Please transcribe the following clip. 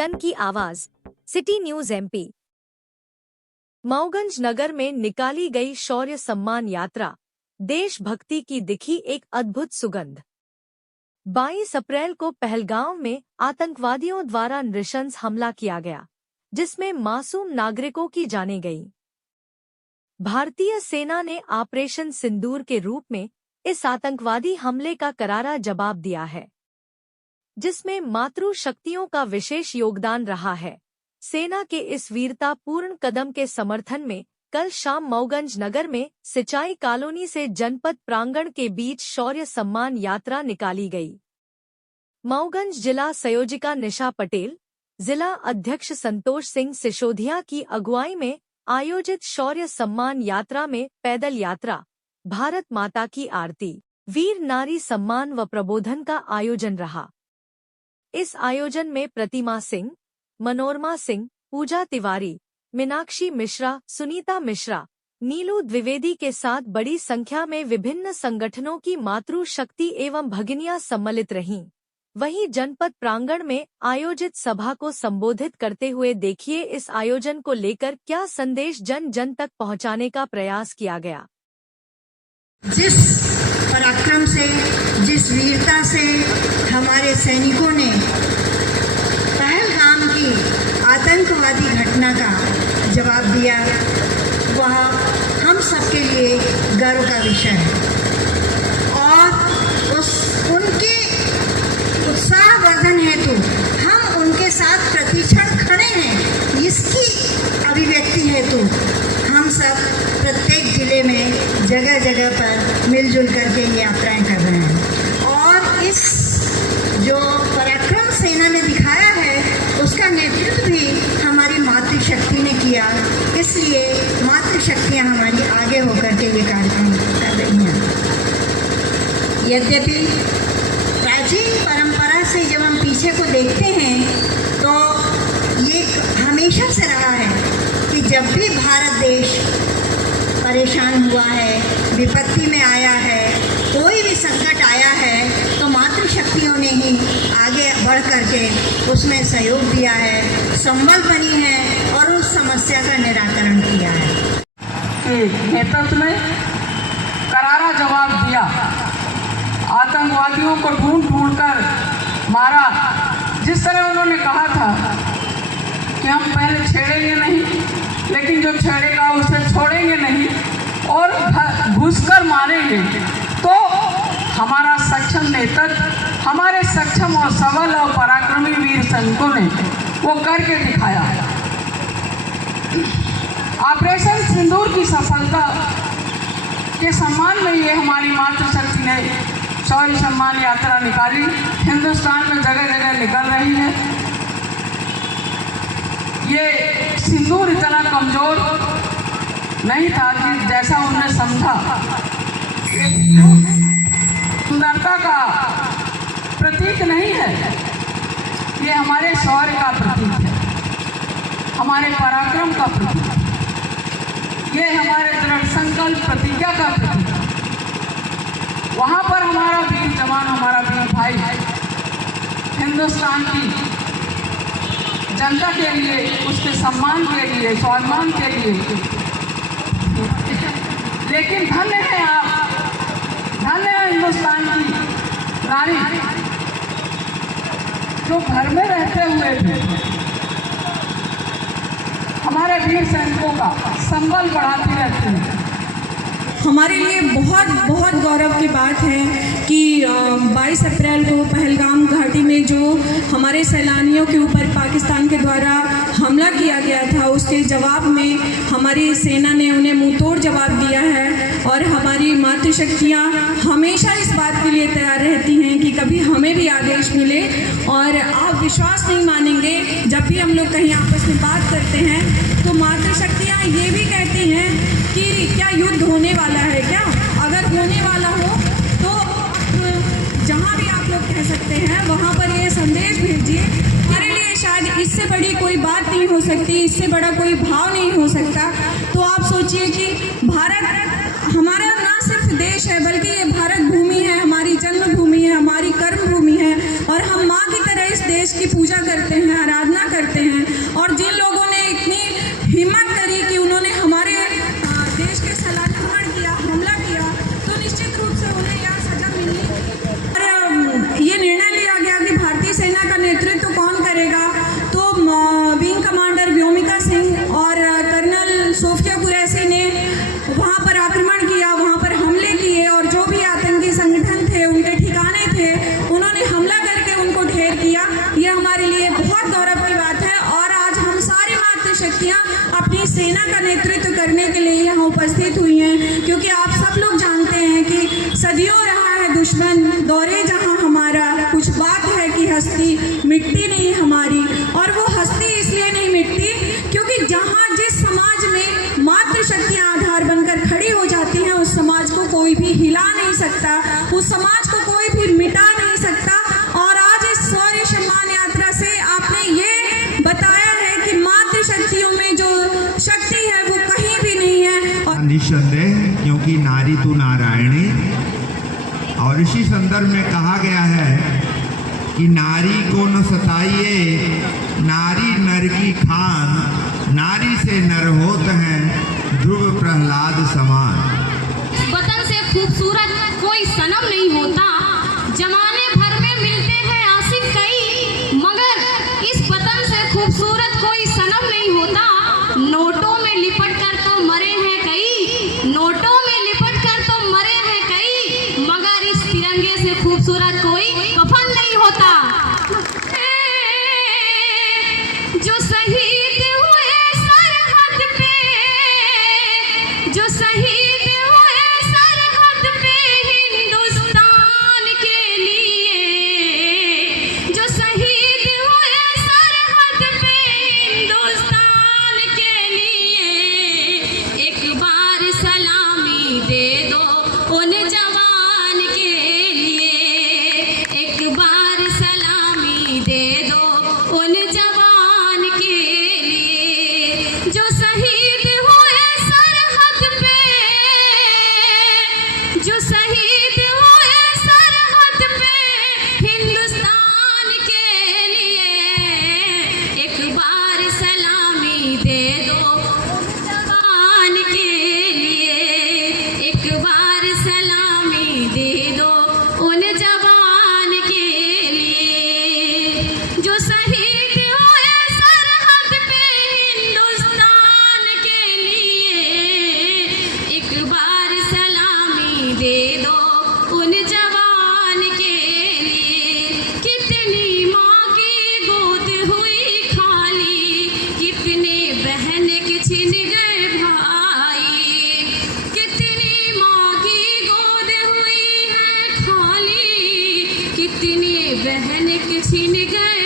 जन की आवाज, सिटी न्यूज एमपी। मऊगंज नगर में निकाली गई शौर्य सम्मान यात्रा, देशभक्ति की दिखी एक अद्भुत सुगंध। 22 अप्रैल को पहलगांव में आतंकवादियों द्वारा नृशंस हमला किया गया, जिसमें मासूम नागरिकों की जानें गईं। भारतीय सेना ने ऑपरेशन सिंदूर के रूप में इस आतंकवादी हमले का करारा जवाब दिया है, जिसमें मातृ शक्तियों का विशेष योगदान रहा है। सेना के इस वीरतापूर्ण कदम के समर्थन में कल शाम मऊगंज नगर में सिंचाई कॉलोनी से जनपद प्रांगण के बीच शौर्य सम्मान यात्रा निकाली गई। मऊगंज जिला संयोजिका निशा पटेल, जिला अध्यक्ष संतोष सिंह सिसोदिया की अगुवाई में आयोजित शौर्य सम्मान यात्रा में पैदल यात्रा, भारत माता की आरती, वीर नारी सम्मान व प्रबोधन का आयोजन रहा। इस आयोजन में प्रतिमा सिंह, मनोरमा सिंह, पूजा तिवारी, मीनाक्षी मिश्रा, सुनीता मिश्रा, नीलू द्विवेदी के साथ बड़ी संख्या में विभिन्न संगठनों की मातृ शक्ति एवं भगिनियां सम्मिलित रहीं। वहीं जनपद प्रांगण में आयोजित सभा को संबोधित करते हुए देखिए इस आयोजन को लेकर क्या संदेश जन जन तक पहुंचाने का प्रयास किया गया। जिस पराक्रम से, जिस वीरता से हमारे सैनिकों ने पहलगाम की आतंकवादी घटना का जवाब दिया, वह हम सबके लिए गर्व का विषय है और उनके उत्साहवर्धन हेतु हम उनके साथ प्रतिक्षण खड़े हैं। इसकी अभिव्यक्ति हेतु हम सब प्रत्येक जिले में जगह जगह पर मिलजुल करके ये यात्राएं कर रहे हैं और इस जो पराक्रम सेना ने दिखाया है उसका नेतृत्व भी हमारी मातृशक्ति ने किया। इसलिए मातृशक्तियाँ हमारी आगे होकर के ये कार्यक्रम कर रही हैं। यद्यपि प्राचीन परंपरा से जब हम पीछे को देखते हैं तो ये हमेशा से रहा है कि जब भी भारत देश परेशान हुआ है, विपत्ति में आया है, कोई भी संकट आया है तो मातृशक्तियों ने ही आगे बढ़ करके उसमें सहयोग दिया है, संबल बनी है और उस समस्या का निराकरण किया है। नेतृत्व में करारा जवाब दिया, आतंकवादियों को ढूंढ कर मारा। जिस तरह उन्होंने कहा था कि हम पहले छेड़ेंगे नहीं, लेकिन जो छेड़ेगा उसे छोड़ेंगे नहीं और घुसकर मारेंगे, तो हमारा सक्षम नेतृत्व, हमारे सक्षम और सबल और पराक्रमी वीर सैनिकों ने वो करके दिखाया। ऑपरेशन सिंदूर की सफलता के सम्मान में ये हमारी मातृशक्ति ने शौर्य सम्मान यात्रा निकाली। हिंदुस्तान में जगह जगह निकल रही है। ये सिंदूर इतना कमजोर नहीं था कि जैसा उन्होंने समझा। सुंदरता का प्रतीक नहीं है, ये हमारे शौर्य का प्रतीक है, हमारे पराक्रम का प्रतीक है, ये हमारे दृढ़ संकल्प प्रतिज्ञा का प्रतीक है। वहाँ पर हमारा वीर जवान, हमारा वीर भाई हिंदुस्तान की जनता के लिए, उसके सम्मान के लिए, स्वाभिमान के लिए। लेकिन धन्य है आप, धन्य है हिंदुस्तान की नारी जो घर में रहते हुए भी हमारे वीर सैनिकों का संबल बढ़ाती रहती है। हमारे लिए बहुत बहुत गौरव की बात है कि 22 अप्रैल को पहलगाम घाटी में जो हमारे सैलानियों के ऊपर पाकिस्तान के द्वारा हमला किया गया था, उसके जवाब में हमारी सेना ने उन्हें मुंहतोड़ जवाब दिया है। और हमारी मातृशक्तियाँ हमेशा इस बात के लिए तैयार रहती हैं कि कभी हमें भी आदेश मिले। और आप विश्वास नहीं मानेंगे, जब भी हम लोग कहीं आपस में बात करते हैं तो मातृशक्तियाँ ये भी कहती हैं कि क्या युद्ध होने वाला है क्या? अगर होने वाला हो तो जहाँ भी आप लोग कह सकते हैं वहाँ पर ये संदेश भेजिए। हमारे लिए शायद इससे बड़ी कोई बात नहीं हो सकती, इससे बड़ा कोई भाव नहीं हो सकता। तो आप सोचिए कि भारत हमारा ना सिर्फ देश है, बल्कि ये भारत भूमि है, हमारी जन्मभूमि है, हमारी कर्म भूमि है और हम माँ की तरह इस देश की पूजा करते हैं, आराधना करते हैं। उनके संगठन थे, उनके ठिकाने थे, उन्होंने हमला करके उनको ढेर किया। ये हमारे लिए बहुत गौरव की बात है। और आज हम सारी मातृशक्तियाँ अपनी सेना का नेतृत्व करने के लिए यहाँ उपस्थित हुई हैं, क्योंकि आप सब लोग जानते हैं कि सदियों रहा है दुश्मन दौरे जहाँ हमारा। कुछ बात है कि हस्ती मिटती नहीं हमारी, और वो हस्ती इसलिए नहीं मिटती क्योंकि जहाँ जिस समाज में मातृशक्तियाँ आधार बनकर खड़ी हो जाती हैं, उस समाज को कोई भी हिला नहीं सकता, उस समाज को कोई भी मिटा नहीं सकता। और आज इस शौर्य सम्मान यात्रा से आपने ये बताया है कि मातृशक्तियों में जो शक्ति है वो कहीं भी नहीं है। और निस्संदेह, क्योंकि नारी तू नारायणी, और इसी संदर्भ में कहा गया है कि नारी को न सताइए, नारी नर की खान, नारी से नर होत हैं ध्रुव प्रहलाद समान। वतन से खूबसूरत कोई सनम नहीं होता, जमाने भर में मिलते हैं आशिक कई, मगर इस वतन से खूबसूरत कोई सनम नहीं होता। नोटों में लिपट कर तो मरे हैं कई, नोटों में लिपट कर तो मरे हैं कई, मगर इस तिरंगे से खूबसूरत कोई कफन नहीं होता। जो शहीद हुए सरहद पे, जो शहीद हुए सरहद पे हिंदुस्तान के लिए, जो शहीद हुए सरहद पे हिंदुस्तान के लिए, एक बार सलामी दे दो उन जवान के लिए, एक बार सलामी दे दो उन जवान के लिए, जो शहीद हुए सरहद पे, जो शहीद हुए सरहद पे हिंदुस्तान के लिए, एक बार सलामी दे दो जवान के लिए, एक बार सलामी दे दो उन जवान के लिए, जो शहीद हुए सरहद पे हिंदुस्तान के लिए, एक बार सलामी दे दो उन जवान के लिए। कितनी माँ की गोद हुई खाली, कितने बहन के छिन गए भाई, कितनी माँ की गोद हुई है खाली, कितने बहन के छिन गए